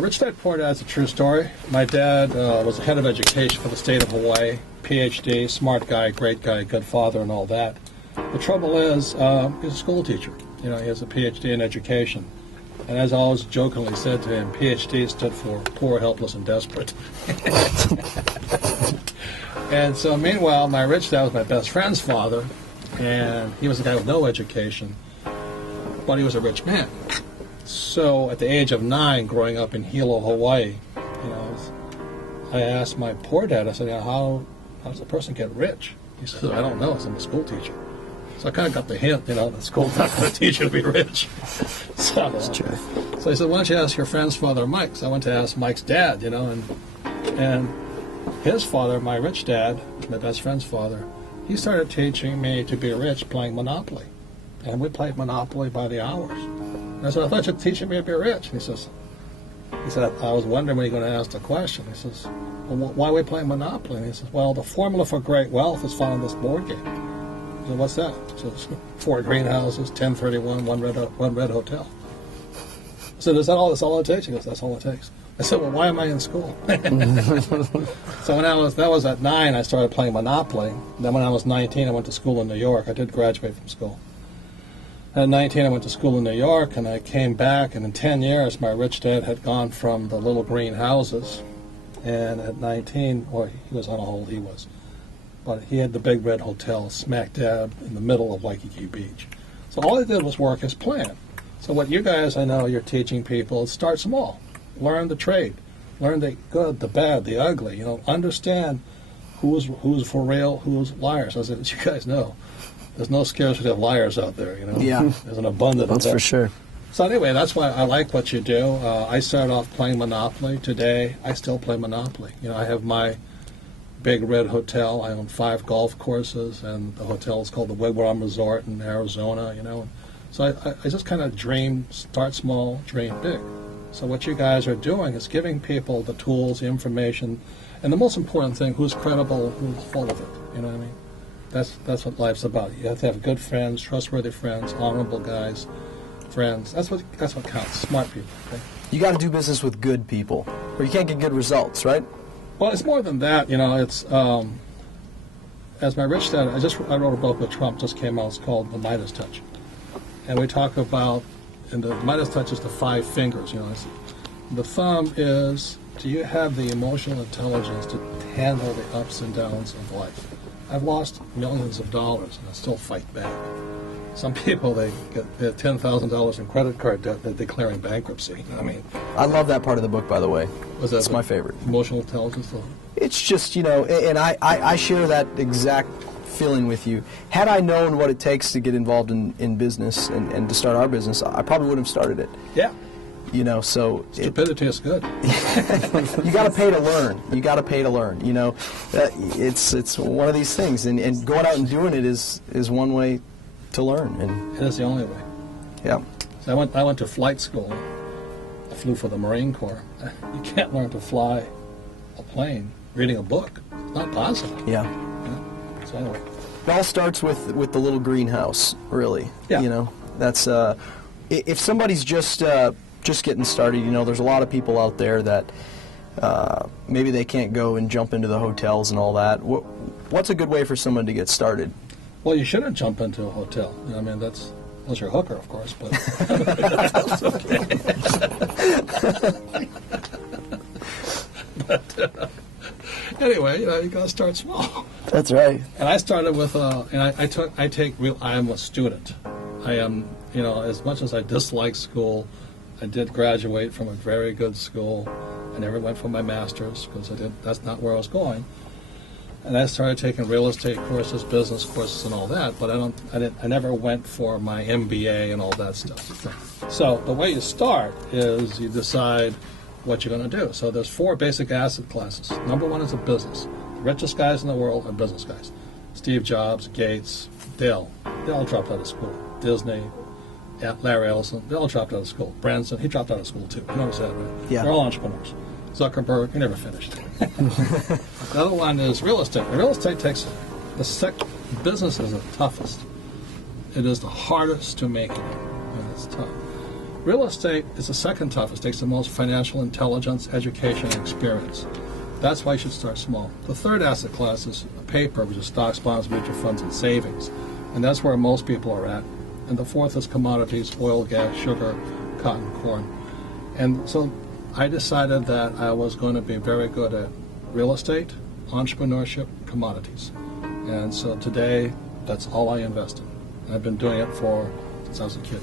Rich Dad Poor Dad is a true story. My dad was the head of education for the state of Hawaii, PhD, smart guy, great guy, good father, and all that. The trouble is, he's a school teacher. You know, he has a PhD in education. And as I always jokingly said to him, PhD stood for poor, helpless, and desperate. And so meanwhile, my rich dad was my best friend's father, and he was a guy with no education, but he was a rich man. So at the age of 9, growing up in Hilo, Hawaii, you know, I asked my poor dad, I said, you know, how does a person get rich? He said, I don't know, I'm a school teacher. So I kind of got the hint, you know, that school's not going to teach you to be rich. So he said, why don't you ask your friend's father, Mike? So I went to ask Mike's dad, you know, and his father, my rich dad, my best friend's father, he started teaching me to be rich playing Monopoly. And we played Monopoly by the hours. And I said, I thought you were teaching me to be rich. And he said, I was wondering when you're going to ask the question. He says, well, why are we playing Monopoly? And he says, well, the formula for great wealth is found in this board game. I said, what's that? He says, 4 greenhouses, 1031, one red hotel. I said, that's all it takes? He goes, that's all it takes. I said, well, why am I in school? So that was at 9, I started playing Monopoly. Then when I was 19, I went to school in New York. I did graduate from school. At 19, I went to school in New York, and I came back, and in 10 years, my rich dad had gone from the little green houses, and at 19, or he was on a hold, but he had the big red hotel smack dab in the middle of Waikiki Beach. So all he did was work his plan. So what you guys, I know you're teaching people, is start small. Learn the trade. Learn the good, the bad, the ugly. You know, understand who's for real, who's liars. As you guys know, there's no scarcity of liars out there. You know, yeah, there's an abundance. That's for sure. So anyway, that's why I like what you do. I started off playing Monopoly. Today, I still play Monopoly. You know, I have my big red hotel. I own 5 golf courses, and the hotel is called the Wigwam Resort in Arizona. You know, so I just kind of dream, start small, dream big. So what you guys are doing is giving people the tools, the information, and the most important thing, who's credible, who's full of it. You know what I mean? That's what life's about. You have to have good friends, trustworthy friends, honorable guys, friends. That's what counts. Smart people. Okay? You got to do business with good people, or you can't get good results, right? Well, it's more than that. You know, it's as my rich dad. I wrote a book with Trump. Just came out. It's called The Midas Touch, and we talk about. And the Midas Touch is the 5 fingers. You know, the thumb is, do you have the emotional intelligence to handle the ups and downs of life? I've lost millions of dollars, and I still fight back. Some people, they get $10,000 in credit card debt, they're declaring bankruptcy. I mean, I love that part of the book, by the way. It's my favorite. Emotional intelligence? It's just, you know, and I share that exact feeling with you. Had I known what it takes to get involved in business and to start our business, I probably would have started it. Yeah. You know, so stupidity is good. You got to pay to learn. You got to pay to learn. You know, it's one of these things, and going out and doing it is one way to learn. And it is the only way. Yeah. So I went to flight school. I flew for the Marine Corps. You can't learn to fly a plane reading a book. It's not possible. Yeah. So anyway. It all starts with the little greenhouse, really. Yeah. You know, that's if somebody's just getting started. You know, there's a lot of people out there that maybe they can't go and jump into the hotels and all that. What's a good way for someone to get started? Well, you shouldn't jump into a hotel. You know, I mean, unless you're a hooker, of course. But that's okay. But anyway, you know, you got to start small. That's right. And I started with, I am a student. I am, you know, as much as I dislike school, I did graduate from a very good school. I never went for my master's because that's not where I was going. And I started taking real estate courses, business courses, and all that. But I never went for my MBA and all that stuff. So the way you start is you decide what you're going to do. So there's 4 basic asset classes. Number 1 is a business. The richest guys in the world are business guys. Steve Jobs, Gates, they all dropped out of school. Disney, Larry Ellison, they all dropped out of school. Branson, he dropped out of school too. You know what I'm saying, right? Yeah. They're all entrepreneurs. Zuckerberg, he never finished. The other one is real estate. Real estate takes business is the toughest. It is the hardest to make it, and it's tough. Real estate is the second toughest. It takes the most financial intelligence, education, and experience. That's why you should start small. The third asset class is paper, which is stocks, bonds, mutual funds, and savings. And that's where most people are at. And the fourth is commodities, oil, gas, sugar, cotton, corn. And so I decided that I was going to be very good at real estate, entrepreneurship, commodities. And so today, that's all I invest in. And I've been doing it since I was a kid.